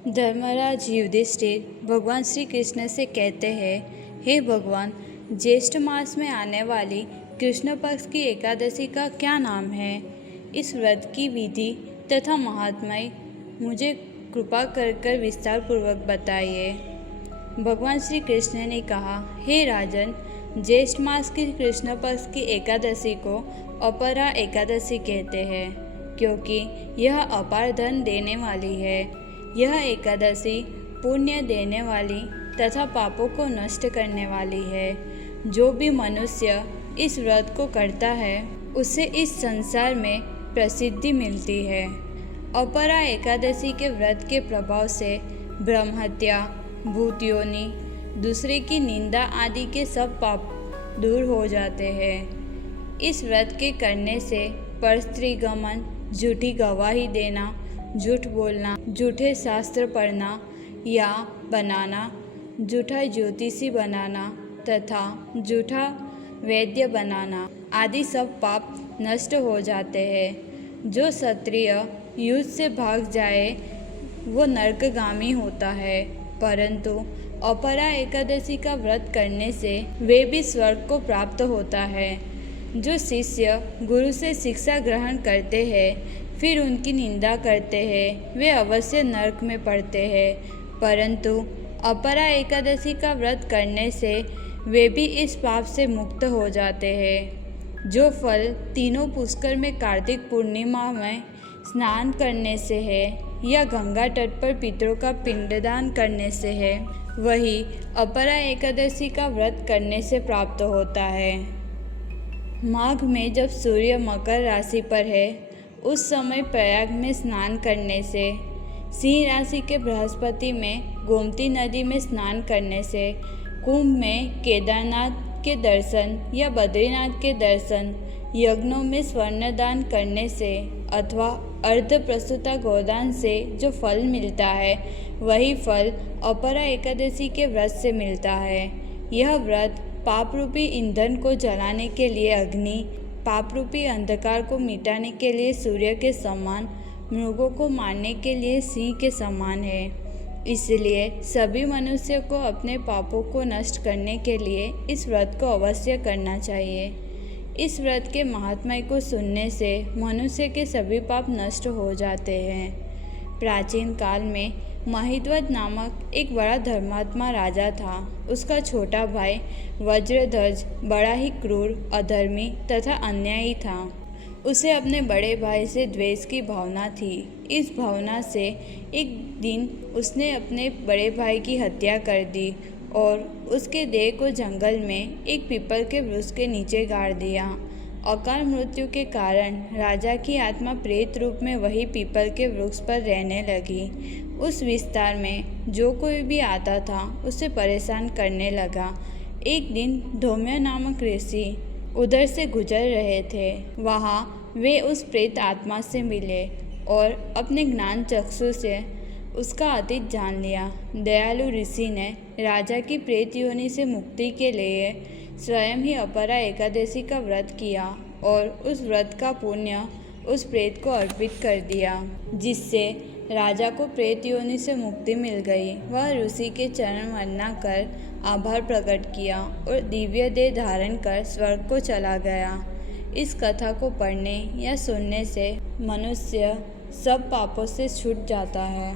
धर्मराज युधिष्ठिर भगवान श्री कृष्ण से कहते हैं, हे भगवान, ज्येष्ठ मास में आने वाली कृष्ण पक्ष की एकादशी का क्या नाम है? इस व्रत की विधि तथा महात्म्य मुझे कृपा कर विस्तार पूर्वक बताइए। भगवान श्री कृष्ण ने कहा, हे राजन, ज्येष्ठ मास की कृष्ण पक्ष की एकादशी को अपरा एकादशी कहते हैं, क्योंकि यह अपार धन देने वाली है। यह एकादशी पुण्य देने वाली तथा पापों को नष्ट करने वाली है। जो भी मनुष्य इस व्रत को करता है उसे इस संसार में प्रसिद्धि मिलती है। अपरा एकादशी के व्रत के प्रभाव से ब्रह्महत्या, भूत योनि, दूसरे की निंदा आदि के सब पाप दूर हो जाते हैं। इस व्रत के करने से परस्त्री गमन, झूठी गवाही देना, झूठ बोलना, झूठे शास्त्र पढ़ना या बनाना, झूठा ज्योतिषी बनाना तथा झूठा वैद्य बनाना आदि सब पाप नष्ट हो जाते हैं। जो क्षत्रिय युद्ध से भाग जाए वो नरकगामी होता है, परंतु अपरा एकादशी का व्रत करने से वे भी स्वर्ग को प्राप्त होता है। जो शिष्य गुरु से शिक्षा ग्रहण करते हैं फिर उनकी निंदा करते हैं वे अवश्य नरक में पड़ते हैं, परंतु अपरा एकादशी का व्रत करने से वे भी इस पाप से मुक्त हो जाते हैं। जो फल तीनों पुष्कर में कार्तिक पूर्णिमा में स्नान करने से है या गंगा तट पर पितरों का पिंडदान करने से है, वही अपरा एकादशी का व्रत करने से प्राप्त होता है। माघ में जब सूर्य मकर राशि पर है उस समय प्रयाग में स्नान करने से, सिंह राशि के बृहस्पति में गोमती नदी में स्नान करने से, कुंभ में केदारनाथ के दर्शन या बद्रीनाथ के दर्शन, यज्ञों में स्वर्णदान करने से अथवा अर्ध प्रसूता गोदान से जो फल मिलता है वही फल अपरा एकादशी के व्रत से मिलता है। यह व्रत पाप रूपी ईंधन को जलाने के लिए अग्नि, पाप रूपी अंधकार को मिटाने के लिए सूर्य के समान, मृगों को मारने के लिए सिंह के समान है। इसलिए सभी मनुष्य को अपने पापों को नष्ट करने के लिए इस व्रत को अवश्य करना चाहिए। इस व्रत के महात्म्य को सुनने से मनुष्य के सभी पाप नष्ट हो जाते हैं। प्राचीन काल में महिध्वज नामक एक बड़ा धर्मात्मा राजा था। उसका छोटा भाई वज्रध्वज बड़ा ही क्रूर, अधर्मी तथा अन्यायी था। उसे अपने बड़े भाई से द्वेष की भावना थी। इस भावना से एक दिन उसने अपने बड़े भाई की हत्या कर दी और उसके देह को जंगल में एक पीपल के वृक्ष के नीचे गाड़ दिया। अकाल मृत्यु के कारण राजा की आत्मा प्रेत रूप में वही पीपल के वृक्ष पर रहने लगी। उस विस्तार में जो कोई भी आता था उसे परेशान करने लगा। एक दिन धौम्य नामक ऋषि उधर से गुजर रहे थे। वहाँ वे उस प्रेत आत्मा से मिले और अपने ज्ञान चक्षु से उसका अतीत जान लिया। दयालु ऋषि ने राजा की प्रेत योनि से मुक्ति के लिए स्वयं ही अपरा एकादशी का व्रत किया और उस व्रत का पुण्य उस प्रेत को अर्पित कर दिया, जिससे राजा को प्रेत योनि से मुक्ति मिल गई। वह ऋषि के चरण वंदना कर आभार प्रकट किया और दिव्य देह धारण कर स्वर्ग को चला गया। इस कथा को पढ़ने या सुनने से मनुष्य सब पापों से छूट जाता है।